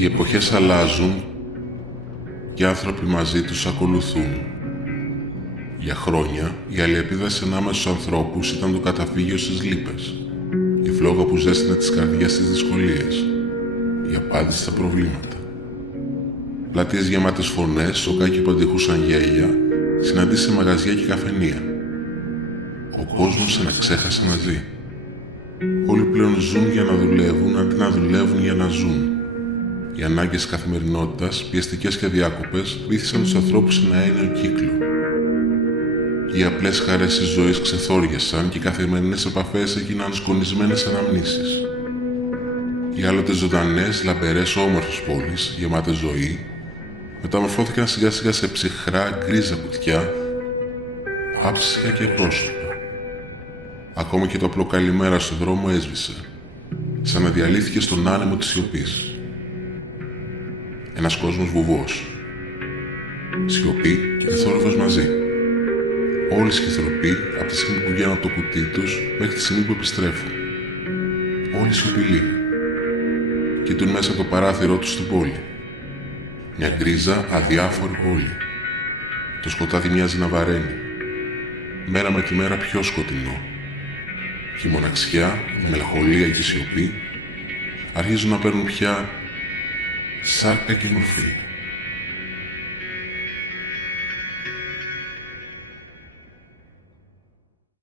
Οι εποχές αλλάζουν και οι άνθρωποι μαζί τους ακολουθούν. Για χρόνια, η αλληλεπίδραση ανάμεσα στους ανθρώπους ήταν το καταφύγιο στις λύπες, η φλόγα που ζέστηνε τις καρδιές στις δυσκολίες, η απάντηση στα προβλήματα. Πλατείες γεμάτες φωνές, σοκάκια που αντιχούσαν γέλια, συναντήσεις σε μαγαζιά και καφενεία. Ο κόσμος σαν να ξέχασε να ζει. Όλοι πλέον ζουν για να δουλεύουν, αντί να δουλεύουν για να ζουν. Οι ανάγκες της καθημερινότητας, πιεστικές και αδιάκοπες, βήθησαν τους ανθρώπους σε ένα έννοιο κύκλο. Οι απλές χαρές της ζωής ξεθόριασαν και οι καθημερινές επαφές έγιναν σκονισμένες αναμνήσεις. Οι άλλοτε ζωντανές, λαμπερές, όμορφες πόλεις, γεμάτες ζωή, μεταμορφώθηκαν σιγά σιγά σε ψυχρά, γκρίζα κουτιά, άψυχα και πρόσωπα. Ακόμα και το απλό καλημέρα στον δρόμο έσβησε, σαν να διαλύθηκε στον άνεμο της σιωπής. Ένας κόσμος βουβός. Σιωπή και θόρυβος μαζί. Όλοι σχηθροποί από τη στιγμή που βγαίνουν από το κουτί τους μέχρι τη στιγμή που επιστρέφουν. Όλοι σιωπηλοί. Κοιτούν μέσα από το παράθυρό τους στην πόλη. Μια γκρίζα, αδιάφορη πόλη. Το σκοτάδι μοιάζει να βαραίνει. Μέρα με τη μέρα πιο σκοτεινό. Και η μοναξιά, η μελαγχολία και η σιωπή αρχίζουν να παίρνουν πια σάρκα και μορφή.